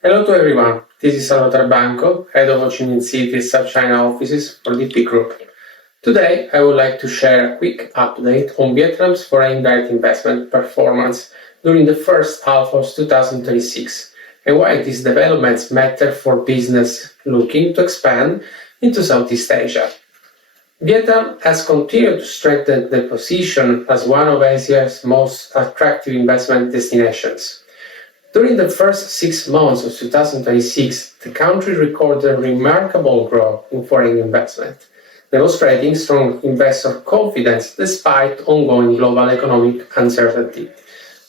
Hello to everyone, this is Salvatore Banco, Head of Ho Chi Minh City South China offices for DP Group. Today, I would like to share a quick update on Vietnam's foreign direct investment performance during the first half of 2026 and why these developments matter for business looking to expand into Southeast Asia. Vietnam has continued to strengthen the position as one of Asia's most attractive investment destinations. During the first 6 months of 2026, the country recorded remarkable growth in foreign investment, demonstrating strong investor confidence despite ongoing global economic uncertainty.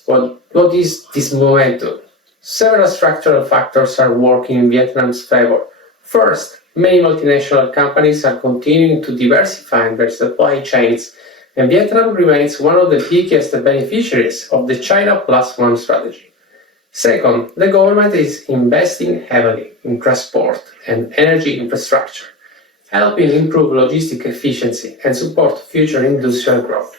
What is this momentum? Several structural factors are working in Vietnam's favor. First, many multinational companies are continuing to diversify their supply chains, and Vietnam remains one of the biggest beneficiaries of the China Plus One strategy. Second, the government is investing heavily in transport and energy infrastructure, helping improve logistic efficiency and support future industrial growth.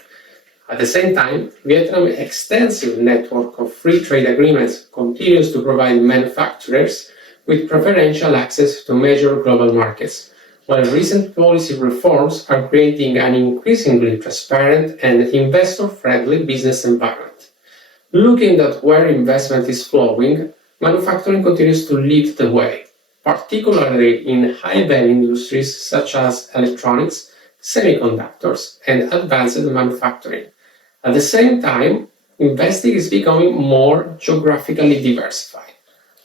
At the same time, Vietnam's extensive network of free trade agreements continues to provide manufacturers with preferential access to major global markets, while recent policy reforms are creating an increasingly transparent and investor-friendly business environment. Looking at where investment is flowing, manufacturing continues to lead the way, particularly in high-value industries such as electronics, semiconductors, and advanced manufacturing. At the same time, investing is becoming more geographically diversified.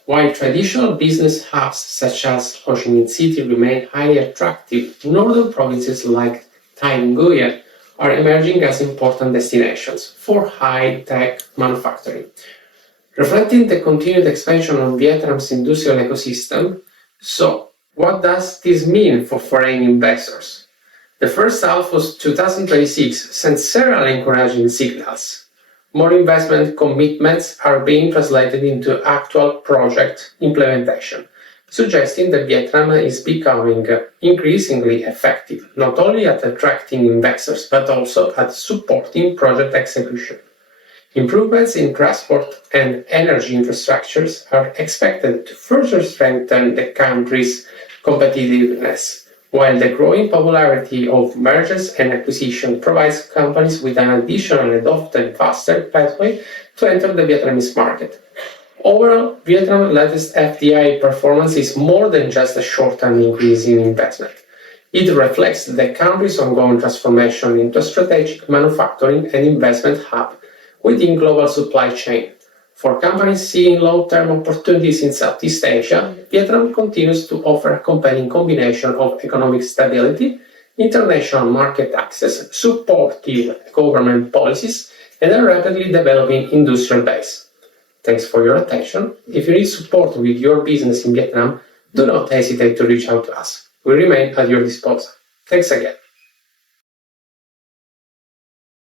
While traditional business hubs such as Ho Chi Minh City remain highly attractive, northern provinces like Thai Nguyen are emerging as important destinations for high-tech manufacturing. Reflecting the continued expansion of Vietnam's industrial ecosystem, so what does this mean for foreign investors? The first half of 2026 sent several encouraging signals. More investment commitments are being translated into actual project implementation, suggesting that Vietnam is becoming increasingly effective not only at attracting investors but also at supporting project execution. Improvements in transport and energy infrastructures are expected to further strengthen the country's competitiveness, while the growing popularity of mergers and acquisitions provides companies with an additional and often faster pathway to enter the Vietnamese market. Overall, Vietnam's latest FDI performance is more than just a short-term increase in investment. It reflects the country's ongoing transformation into a strategic manufacturing and investment hub within global supply chain. For companies seeing long-term opportunities in Southeast Asia, Vietnam continues to offer a compelling combination of economic stability, international market access, supportive government policies, and a rapidly developing industrial base. Thanks for your attention. If you need support with your business in Vietnam, do not hesitate to reach out to us. We remain at your disposal. Thanks again.